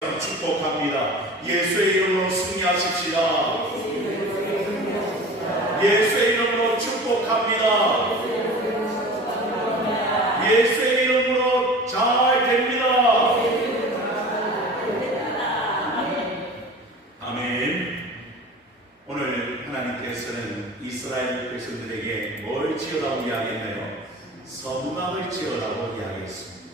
축복합니다. 예수의 이름으로 승리하십시다. 예수의 이름으로 축복합니다. 예수의 이름으로 잘 됩니다. 아멘. 오늘 하나님께서는 이스라엘 백성들에게 뭘 지으라고 이야기했나요? 성막을 지으라고 이야기했습니다.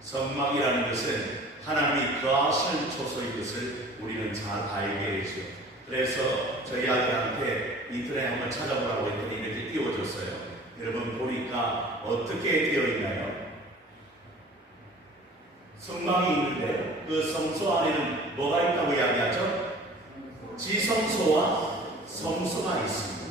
성막이라는 것은 하나님이 거하시는 초소인 것을 우리는 잘 알게 되죠. 그래서 저희 아들한테 인터넷에 한번 찾아보라고 했더니 이렇게 띄워줬어요. 여러분 보니까 어떻게 되어 있나요? 성막이 있는데 그 성소 안에는 뭐가 있다고 이야기하죠? 지성소와 성소가 있습니다.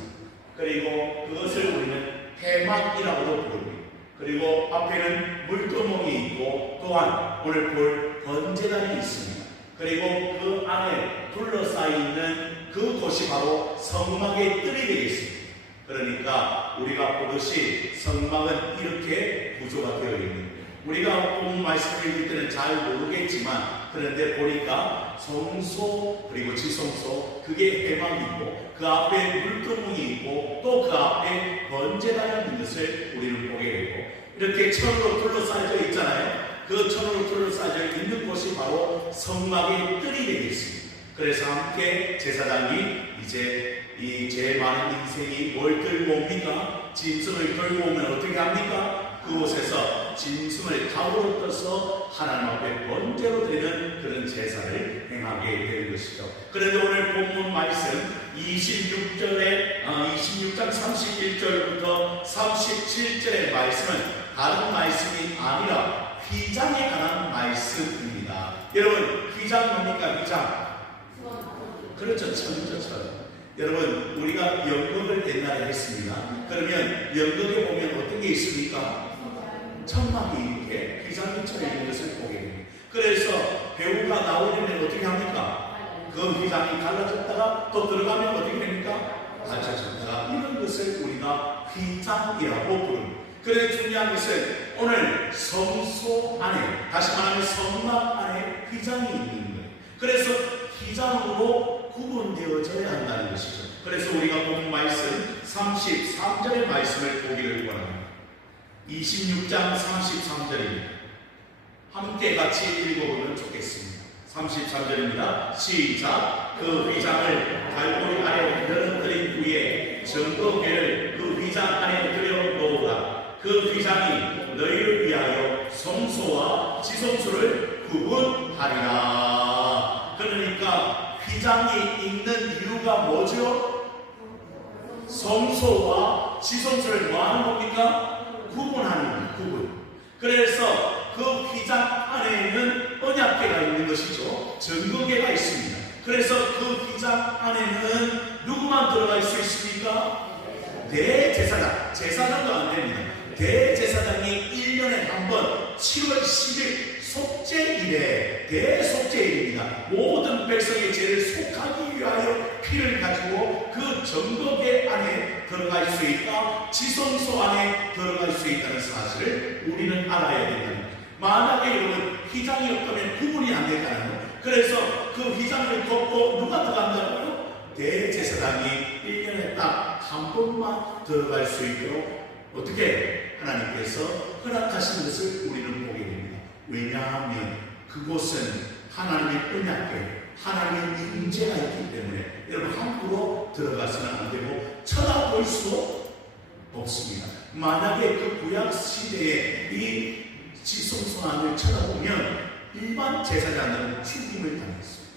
그리고 그것을 우리는 회막이라고도 부릅니다. 그리고 앞에는 물두멍이 있고 또한 오늘 볼 번제단이 있습니다. 그리고 그 안에 둘러싸여 있는 그곳이 바로 성막의 뜰이 되겠습니다. 그러니까 우리가 보듯이 성막은 이렇게 구조가 되어 있는 거예요. 우리가 본 말씀을 읽을 때는 잘 모르겠지만 그런데 보니까 성소 그리고 지성소 그게 회막이고 그 앞에 물두멍이 있고 또 그 앞에 번제단이 있는 것을 우리는 보게 되고 이렇게 천으로 둘러싸여져 있잖아요. 그 천으로 둘러싸여져 있는 곳이 바로 성막의 뜰이 되겠습니다. 그래서 함께 제사장이 이제 이 죄 많은 인생이 뭘 들고 옵니까? 짐승을 들고 오면 어떻게 합니까? 그곳에서 짐승을 갑으로 떠서 하나님 앞에 번제로 드리는 그런 제사를 행하게 되는 것이죠. 그런데 오늘 본문 말씀 26장 31절부터 37절의 말씀은 다른 말씀이 아니라 휘장에 관한 말씀입니다. 여러분 휘장 뭡니까? 휘장 그렇죠. 천이죠. 여러분 우리가 연극을 옛날에 했습니다. 그러면 연극에 보면 어떤 게 있습니까? 천막이 이렇게 휘장이 쳐져 있는 것을 보게 됩니다. 그래서 배우가 나오려면 어떻게 합니까? 그 휘장이 갈라졌다가 또 들어가면 어떻게 됩니까? 닫혀졌다가 이런 것을 우리가 휘장이라고 부릅니다. 그래서 중요한 것은 오늘 성소 안에 다시 말하면 성막 안에 휘장이 있는 거예요. 그래서 휘장으로 구분되어져야 한다는 것이죠. 그래서 우리가 본 말씀 33절의 말씀을 보기를 원합니다. 26장 33절입니다. 함께 같이 읽어보면 좋겠습니다. 33절입니다. 시작. 그 휘장을 갈고리 아래 늘어뜨린 후에 증거궤를 그 휘장 안에 들여놓으라. 그 휘장이 너희를 위하여 성소와 지성소를 구분하리라. 그러니까 휘장이 있는 이유가 뭐죠? 성소와 지성소를 뭐하는 겁니까? 구분하는 구분. 그래서 그 휘장 안에는 언약궤가 있는 것이죠. 증거궤가 있습니다. 그래서 그 휘장 안에는 누구만 들어갈 수 있습니까? 대제사장. 제사장도 안 됩니다. 대제사장이 1년에 한 번 7월 10일 속죄일에 대속죄일입니다. 모든 백성의 죄를 속하기 위하여 피를 가지고 그 증거궤 안에 들어갈 수 있다. 지성소 안에 들어갈 수 있다는 사실을 우리는 알아야 된다. 만약에 여러분 휘장이 없다면 구분이 안 된다는 거예요. 그래서 그 휘장을 덮고 누가 들어간다고요? 대제사장이 1년에 딱 한 번만 들어갈 수 있도록 어떻게 하나님께서 허락하신 것을 우리는 보게 됩니다. 왜냐하면 그곳은 하나님의 언약궤, 하나님의 임재가 있기 때문에 여러분 함부로 들어가서는 안 되고 쳐다볼 수도 없습니다. 만약에 그 구약 시대에 이 지성소 안을 쳐다보면 일반 제사장들은 죽임을 당했습니다.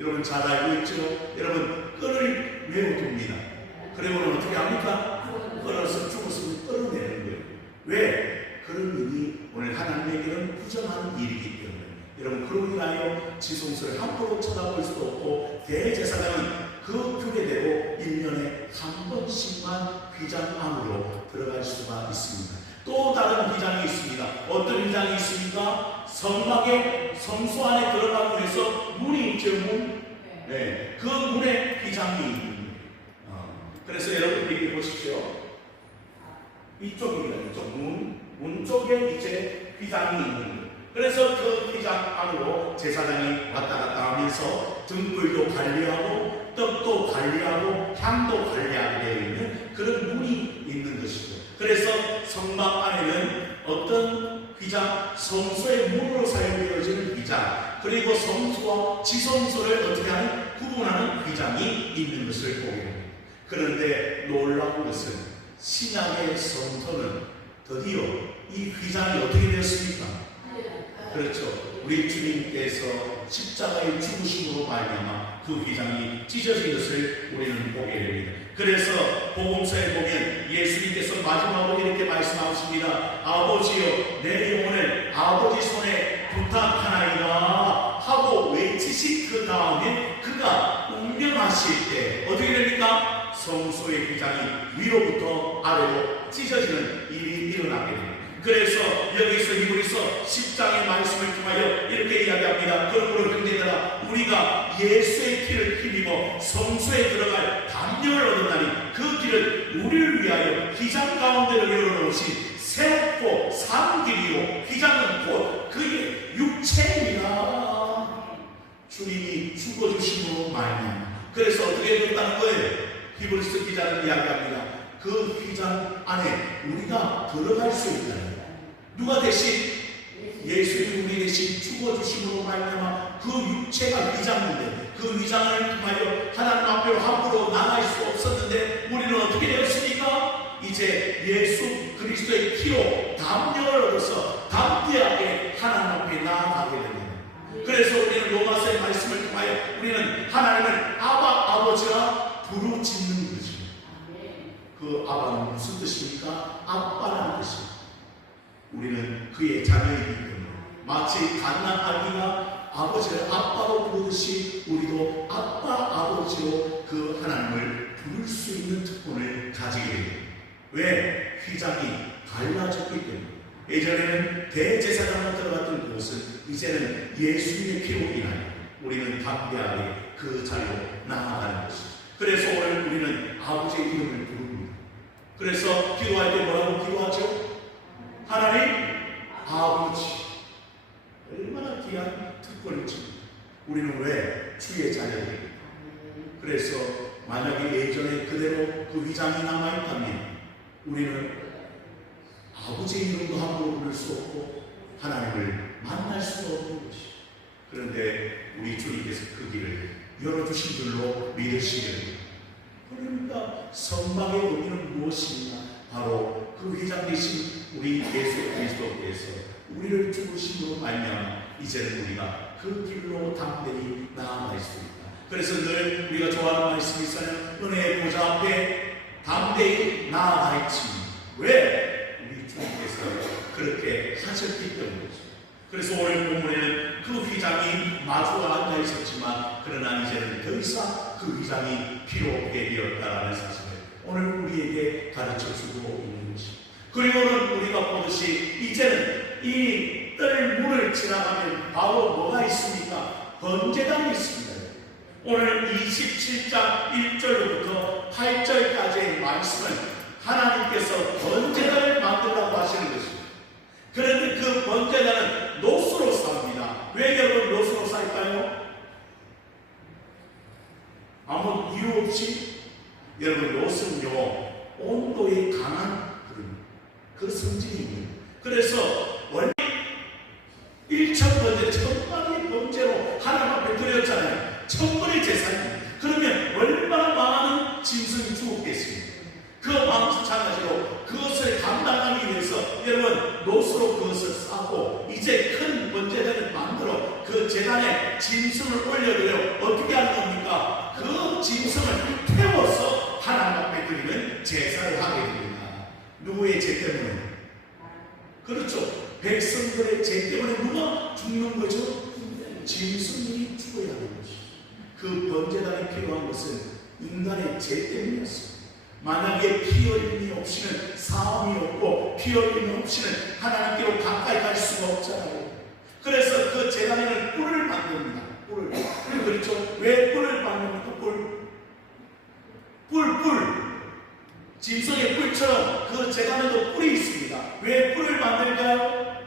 여러분 잘 알고 있죠? 여러분 끈을 메워둡니다. 그리고는 어떻게 합니까? 끌어서 죽었으면 끌어내는 거예요. 왜? 그런 일이 오늘 하나님에게는 부정한 일이기 때문에 여러분 그로 인하여 지성소를 함부로 쳐다볼 수도 없고 대제사장은 그 규례대로 1년에 한 번씩만 휘장 안으로 들어갈 수가 있습니다. 또 다른 휘장이 있습니다. 어떤 휘장이 있습니까? 성막의 성소 안에 들어가기 위해서 문이 있죠. 문. 네, 그 문에 휘장이 있는 거예요. 그래서 여러분 여기 보십시오. 이쪽입니다. 이쪽 문 쪽에 이제 휘장이 있는 거예요. 그래서 그 휘장 안으로 제사장이 왔다 갔다 하면서 등불도 관리하고 떡도 관리하고 향도 관리하게 되어 있는 그런 문이 있는 것이죠. 그래서 성막 안에는 어떤 휘장, 성소의 문으로 사용되어지는 휘장, 그리고 성소와 지성소를 어떻게 하는 구분하는 휘장이 있는 것을 보게 됩니다. 그런데 놀라운 것은 신약의 성소는 드디어 이 휘장이 어떻게 되었습니까? 그렇죠. 우리 주님께서 십자가의 죽으심으로 말미암아 그 휘장이 찢어진 것을 우리는 보게 됩니다. 그래서 복음서에 보면 예수님께서 마지막으로 이렇게 말씀하십니다. 아버지여, 내 영혼을 아버지 손에 부탁하나이다 하고 외치신 그 다음에 그가 운명하실 때 어떻게 됩니까? 성소의 휘장이 위로부터 아래로 찢어지는 일이 일어나게 됩니다. 그래서 여기서 히브리서 10장의 말씀을 통하여 이렇게 이야기합니다. 그러므로 형제들아, 우리가 예수의 피를 힘입어 성소에 들어갈 담력을 얻었나니 그 길은 우리를 위하여 휘장 가운데로 열어놓으신 새롭고 산 길이요 휘장은 곧 그의 육체이라. 주님이 죽어주심으로 말미암아. 그래서 어떻게 됐다는 거예요? 히브리서 기자는 이야기합니다. 그 휘장 안에 우리가 들어갈 수 있다. 누가 대신? 예수님이 우리 대신 죽어주심으로 말미암아 그 육체가 휘장인데 그 휘장을 통하여 하나님 앞으로 함부로 나갈 수 없었는데 우리는 어떻게 되었습니까? 이제 예수 그리스도의 피로 담력을 얻어서 담대하게 하나님 앞에 나아가게 됩니다. 그래서 우리는 로마서의 말씀을 통하여 우리는 하나님을 아바, 아버지라 부르짖는 거죠. 그 아바는 무슨 뜻입니까? 아빠라는 뜻입니다. 우리는 그의 자녀이기 때문에 마치 갓난 아기가 아버지를 아빠로 부르듯이 우리도 아빠, 아버지로 그 하나님을 부를 수 있는 특권을 가지게 됩니다. 왜? 휘장이 달라졌기 때문에. 예전에는 대제사장으로 들어갔던 그것을 이제는 예수님의 피로 인하여 우리는 담대하게 그 자리로 나아가는 것입니다. 그래서 오늘 우리는 아버지의 이름을 부릅니다. 그래서 기도할 때 뭐라고 기도하죠? 하나님 아버지. 얼마나 귀한 특권이지. 우리는 왜 주의 자녀들입니다. 그래서 만약에 예전에 그대로 그 휘장이 남아있다면 우리는 아버지의 이름도 함부로 부를 수 없고 하나님을 만날 수도 없는 것이죠. 그런데 우리 주님께서 그 길을 열어주신 줄로 믿으시게 됩니다. 그러니까 성막의 의미는 무엇이냐? 바로 그 휘장 대신 우리 예수 그리스도께서 우리를 죽으심으로 말미암아 이제는 우리가 그 길로 담대히 나아갈 수 있다. 그래서 늘 우리가 좋아하는 말씀이 있어요. 은혜의 보좌 앞에 담대히 나아갈지. 왜? 우리 주님께서 그렇게 하셨기 때문이죠. 그래서 오늘 본문에는 그 휘장이 마주가 앉아 있었지만 그러나 이제는 더 이상 그 휘장이 필요 없게 되었다라는 사실을 오늘 우리에게 가르쳐 주고 있는 것입니다. 그리고는 우리가 보듯이 이제는 이 뜰 문을 지나가면 바로 뭐가 있습니까? 번제단이 있습니다. 오늘 27장 1절부터 8절까지의 말씀은 하나님께서 번제단을 만들라고 하시는 것입니다. 그런데 그 번제단은 노수로 쌓습니다. 왜 여러분 노수로 쌓일까요? 아무 이유 없이. 여러분 노수는요 온도에 강한 그 성질입니다. 그래서 원래 1천 번째 천만의 번제로 하나님 앞에 드렸잖아요. 천번의 제사입니다. 그러면 얼마나 많은 짐승이 죽었겠습니까? 그 마찬가지로 그것을 감당하기 위해서 여러분 노수로 그것을 싸고 이제 큰 번제단을 만들어 그 제단에 짐승을 올려드려 어떻게 하는 겁니까? 그 짐승을 태워서 하나님 앞에 드리는 제사를 하게 됩니다. 누구의 죄 때문에? 그렇죠. 백성들의 죄 때문에 누가 죽는 거죠? 짐승이 죽어야 하는 것이죠. 그 번제단이 필요한 것은 인간의 죄 때문이었습니다. 만약에 피 흘림이 없이는 사함이 없고 피 흘림이 없이는 하나님께로 가까이 갈 수가 없잖아요. 그래서 그 제단에는 뿔을 만듭니다. 뿔을. 그렇죠. 왜 뿔을 만듭니까? 뿔. 짐승의 뿔처럼 그 제단에도 뿔이 있습니다. 왜 뿔을 만들까요?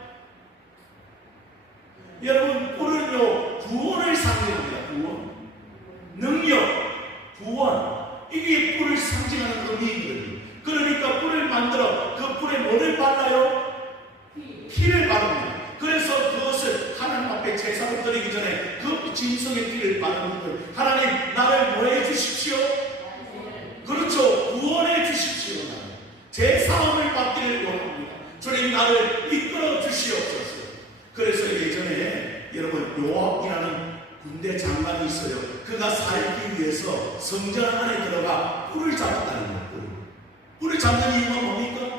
그 짐승의 피를 바르는 하나님 나를 뭐 해주십시오? 그렇죠. 구원해 주십시오. 제 사함을 받기를 원합니다. 주님 나를 이끌어 주시옵소서. 그래서 예전에 여러분 요압이라는 군대 장관이 있어요. 그가 살기 위해서 성전 안에 들어가 뿔을 잡았다는 거예요. 뿔을 잡는 이유가 뭡니까?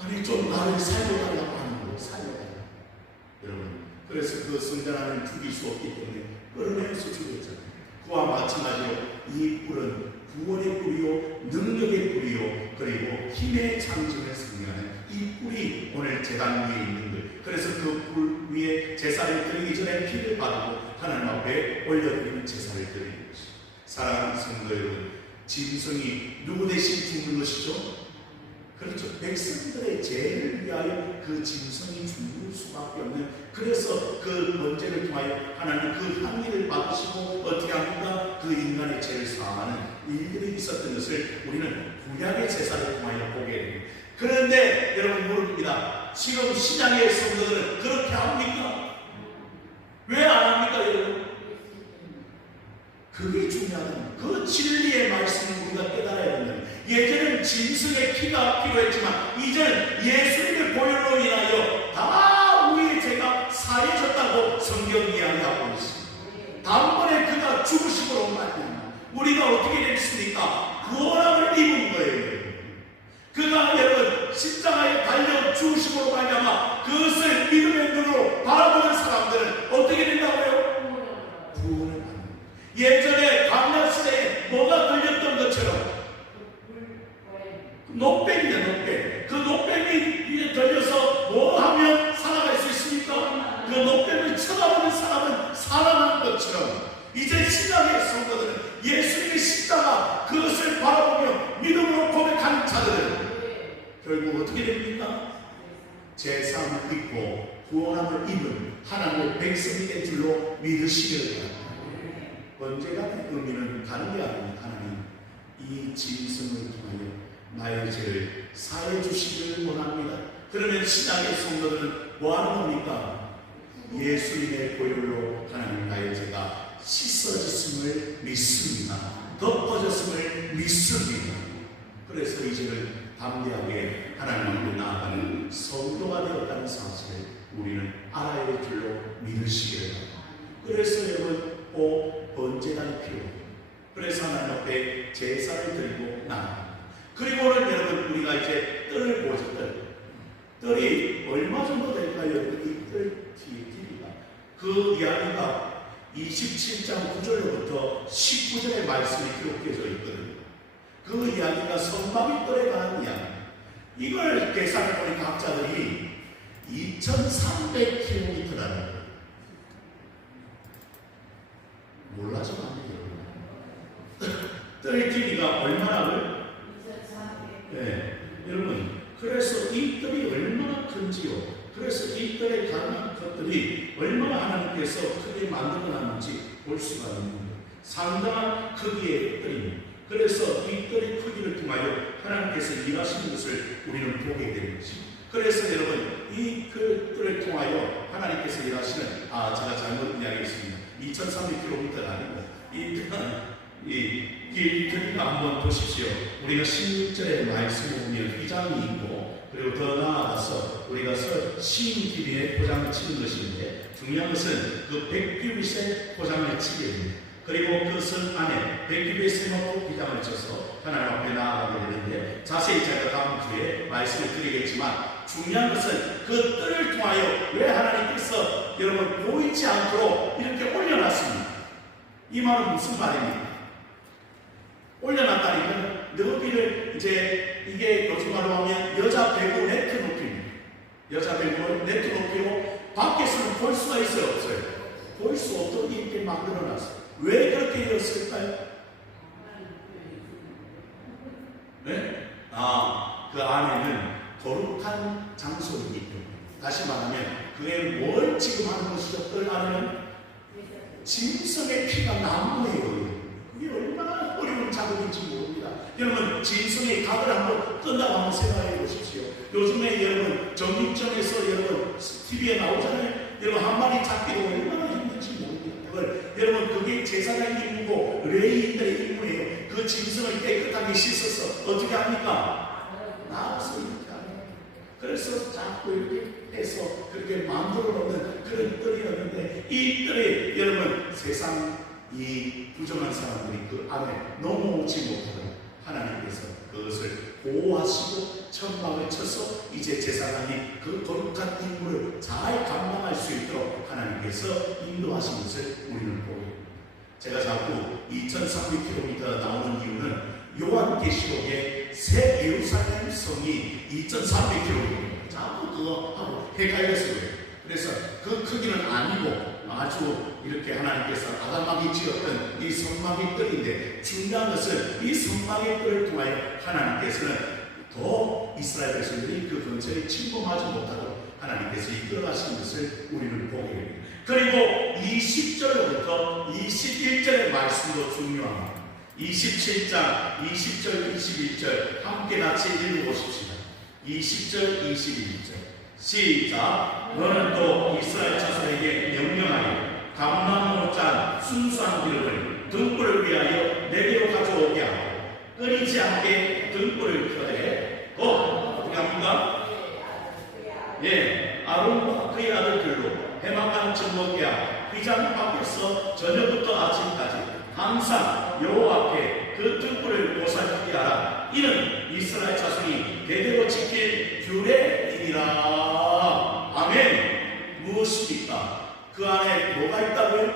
아니 좀 나를 살려달라고 하는 거예요. 살려달라고. 여러분 그래서 그 성전 안을 죽일 수 없기 때문에 끌어내서 죽였잖아요. 그와 마찬가지로 이 뿔은 구원의 뿔이요 능력의 뿔이요 그리고 힘의 상징을 상징하는 이 뿔이 오늘 제단 위에 있는 거예요. 그래서 그 뿔 위에 제사를 드리기 전에 피를 바르고 하나님 앞에 올려드리는 제사를 드리는 것입니다. 사랑하는 성도 여러분, 짐승이 누구 대신 죽는 것이죠? 그렇죠. 백성들의 죄를 위하여 그 짐승이 죽을 수밖에 없는, 그래서 그 번제를 통하여 하나님 그 항의를 받으시고 어떻게 합니까? 그 인간의 죄를 사하는 일들이 있었던 것을 우리는 구약의 제사를 통하여 보게 됩니다. 그런데 여러분 모릅니다. 지금 신약의 성도들은 그렇게 합니까? 왜 안 합니까 여러분? 그게 중요하다. 그 진리의 말씀을 우리가 깨달아야 된다. 예전엔 짐승의 피가 필요했지만 이제는 예수님의 보혈로 인하여 다 우리의 죄가 사해졌다고 성경 이야기하고 있습니다. 다음번에 그가 죽으심으로 말미암아 우리가 어떻게 됐습니까? 구원함을 입은 거예요. 그가 여러분 십자가에 달려 죽으심으로 말미암아 그것을 믿음의 눈으로 바라보는 사람들은 어떻게 된다고요? 구원을 받는 거예요. 예전에 광야시대에 뭐가 걸렸던 것처럼 녹뱀이다. 녹뱀. 그 녹뱀이 걸려서 뭐 하면 살아갈 수 있습니까? 그 녹뱀을 쳐다보는 사람은 살아난 것처럼 이제 신약의 성도들은 예수님의 십자가 그것을 바라보며 믿음으로 고백하는 자들은 결국 어떻게 됩니까? 제사함을 입고 구원함을 입은 하나님의 백성이 된 줄로 믿으시기를 바랍니다. 번제가 의미는 다른 게 아닙니다. 하나님 이 짐승을 통하여 나의 죄를 사해 주시기를 원합니다. 그러면 신약의 성도들은 뭐 하는 겁니까? 예수님의 보혈로 하나님 나의 죄가 씻어졌음을 믿습니다. 덮어졌음을 믿습니다. 그래서 이제는 담대하게 하나님 앞에 나아가는 성도가 되었다는 사실을 우리는 알아야 될 줄로 믿으시기를 바랍니다. 그래서 여러분 번제단이 필요해요. 그래서 하나님 앞에 제사를 드리고 나아갑니다. 그리고는 여러분 우리가 이제 뜰을 보죠. 뜰이 얼마 정도 될까요? 이 뜰 길이가 그 이야기가 27장 9절로부터 19절의 말씀이 기록되어 있거든요. 그 이야기가 성막의 뜰에 관한 이야기. 이걸 계산해 보니까 학자들이 2300km라는 거예요. 몰라서 안 돼요. 뜰 길이가 얼마나 네, 여러분 그래서 이 뜰이 얼마나 큰지요. 그래서 이 뜰에 관한 것들이 얼마나 하나님께서 크게 만들어놨는지 볼 수가 있는 거예요. 상당한 크기의 뜰입니다. 그래서 이 뜰의 크기를 통하여 하나님께서 일하시는 것을 우리는 보게 되는 것입니다. 그래서 여러분 이 뜰을 통하여 하나님께서 일하시는 제가 잘못 이야기했습니다. 2300km가 아니고 이 크기가 한번 보십시오. 우리가 16절의 말씀을 보면 휘장이 있고 그리고 더 나아가서 우리가 신 길이의 포장을 치는 것인데 중요한 것은 그 100규빗의 포장을 치게 됩니다. 그리고 그 선 안에 100규빗의 세마포 휘장을 쳐서 하나님 앞에 나아가게 되는데 자세히 제가 다음 주에 말씀을 드리겠지만 중요한 것은 그 뜰을 통하여 왜 하나님께서 여러분 보이지 않도록 이렇게 올려놨습니다. 이 말은 무슨 말입니까? 올려놨다니까 너비를 이제 이게 요즘 말로 하면 여자 배구 네트 높이입니다. 여자 배구 네트 높이로 밖에서는 볼 수가 있어요? 없어요? 볼 수 없도록 이렇게 만들어놨어요. 왜 그렇게 되었을까요? 네? 그 안에는 거룩한 장소이기 때문에 다시 말하면 그게 뭘 지금 하는 것이죠? 뜰 안에는 짐승의 피가 나무예요. 그게 얼마나 어려운 작업인지 모릅니다. 여러분 짐승의 각을 한번 뜬다고 한번 생각해 보십시오. 요즘에 여러분 정육점에서 여러분 TV에 나오잖아요. 여러분 한 마리 잡기도 얼마나 힘들어요. 레아의 임무고 레위인들의 임무예요. 그 짐승을 깨끗하게 씻어서 어떻게 합니까? 나와서 이렇게 하는. 그래서 자꾸 이렇게 해서 그렇게 만들어 놓는 그런 뜰이었는데, 이 뜰에 여러분 세상 이 부정한 사람들이 그 안에 넘어오지 못하도록 하나님께서 그것을 보호하시고 천막을 쳐서 이제 제사장이 그 거룩한 임무를 잘 감당할 수 있도록 하나님께서 인도하신 것을 우리는 보게 됩니다. 제가 자꾸 2300km 나오는 이유는 요한계시록의 새 예루살렘 성이 2300km, 자꾸 그거 하고 헷갈려서 그래요. 그래서 그 크기는 아니고 아주 이렇게 하나님께서 아담하게 지었던 이 성막의 뜰인데, 중요한 것은 이 성막의 뜰을 통하여 하나님께서는 더 이스라엘 백성들이 그 근처에 침범하지 못하도록 하나님께서 이끌어가신 것을 우리는 보게 됩니다. 그리고 20절부터 21절의 말씀도 중요합니다. 27장 20절 21절 함께 같이 읽어보십시다. 20절 21절 시작. 너는 또 이스라엘 자손에게 명령하여 감람으로 짠 순수한 기름을 등불을 위하여 내게로 가져오게 하고, 끓이지 않게 등불을 켜되 어떻게 합니까? 아론과 그의 아들들로 해막간 증거케 하고 휘장 밖에서 저녁부터 아침까지 항상 여호와 앞에 그 등불을 보살피게 하라. 이는 이스라엘 자손이 대대로 지킬 규례이니라. 아멘. 무엇입니까? 그 안에 뭐가 있다고요?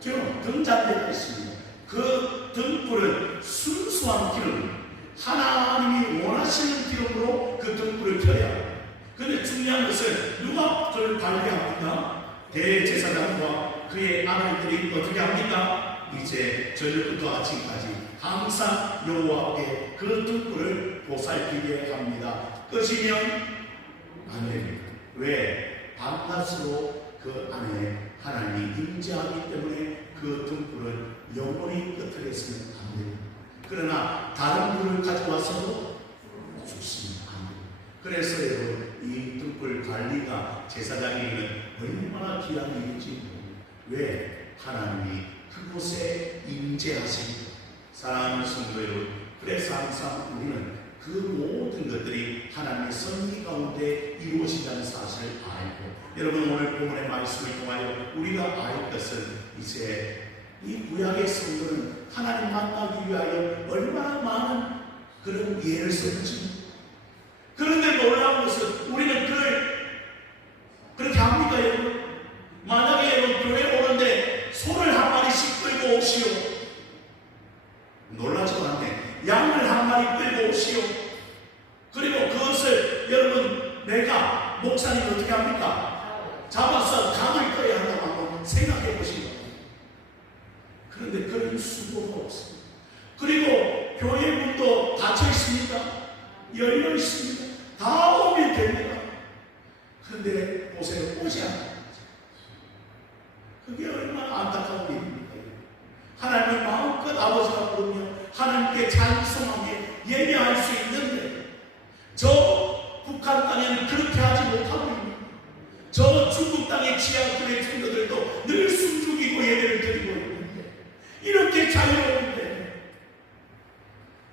기름, 등잔대가 있습니다. 그 등불은 순수한 기름, 하나님이 원하시는 기름으로 그 등불을 켜야 합니다. 그런데 중요한 것은 누가 그를 관리합니까? 대제사장과 그의 아들들이 어떻게 합니까? 이제 저녁부터 아침까지 항상 여호와 앞에 그 등불을 보살피게 합니다. 끄시면 안 됩니다. 왜? 밤낮으로 그 안에 하나님이 임재하기 때문에 그 등불을 영원히 끄트려서는 안 됩니다. 그러나 다른 불을 가져와서도 죽습니다. 안 됩니다. 그래서 여러분, 이 등불 관리가 제사장에게는 얼마나 귀한 일인지 모릅니다. 왜? 하나님이 그곳에 임재하십니다. 사랑하는 성도 여러분, 그래서 항상 우리는 그 모든 것들이 하나님의 섭리 가운데 이루어진다는 사실을 알고, 여러분 오늘 본문의 말씀을 통하여 우리가 알 것은, 이제 이 구약의 성도는 하나님 만나기 위하여 얼마나 많은 그런 예를 썼는지, 그런데 놀라운 것은 우리는 그를 그렇게 합니까 여러분? 만약에 여러분 교회 오는데 소를 한 마리씩 끌고 오시오, 놀라지도 않네. 양을 한 마리 끌고 오시오. 그리고 그것을 여러분 내가 목사님 어떻게 합니까? 잡아서 강을 떠야 한다고 한번 생각해 보시기 바랍니다. 그런데 그런 수고가 없습니다. 그리고 교회 문도 닫혀 있습니까? 열려 있습니다. 다 오면 됩니다. 그런데 보세요, 오지 않아요. 그게 얼마나 안타까운 일입니까? 하나님을 마음껏 아버지가 부르며 하나님께 찬송하게 예배할 수 있는데, 저 북한 땅에는 그렇게 하지 못하고 있습니다. 저 중국 땅의 지하교회 친구들도 늘 숨죽이고 예배를 드리고 있는데, 이렇게 자유로운데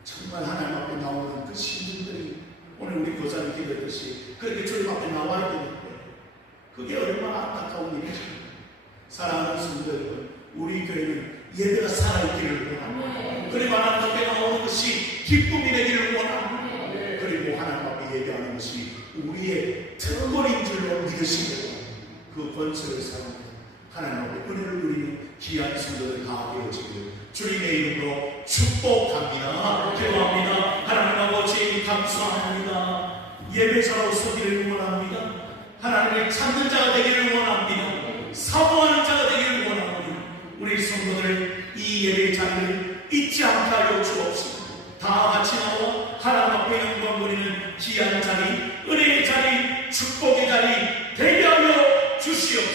정말 하나님 앞에 나오는 그 신분들이 오늘 우리 교사님 기도했듯이 그렇게 주님 앞에 나와야 되는데, 그게 얼마나 안타까운 일이죠. 사랑하는 성도 여러분, 우리 교회는 예배가 살아있기를 원합니다. 그리고 하나님 앞에 나오는 것이 기쁨이 되기를 원합니다. 그리고 하나님 앞에 예배하는 것이 우리의 특권인 줄로 믿으시고 그 권세를 사용해 하나님 앞에 은혜를 누리는 귀한 성도들 다 되어지기를 주님의 이름으로 축복합니다. 기도합니다. 하나님 아버지 감사합니다. 예배자로 서기를 원합니다. 하나님을 찾는 자가 되기를 원합니다.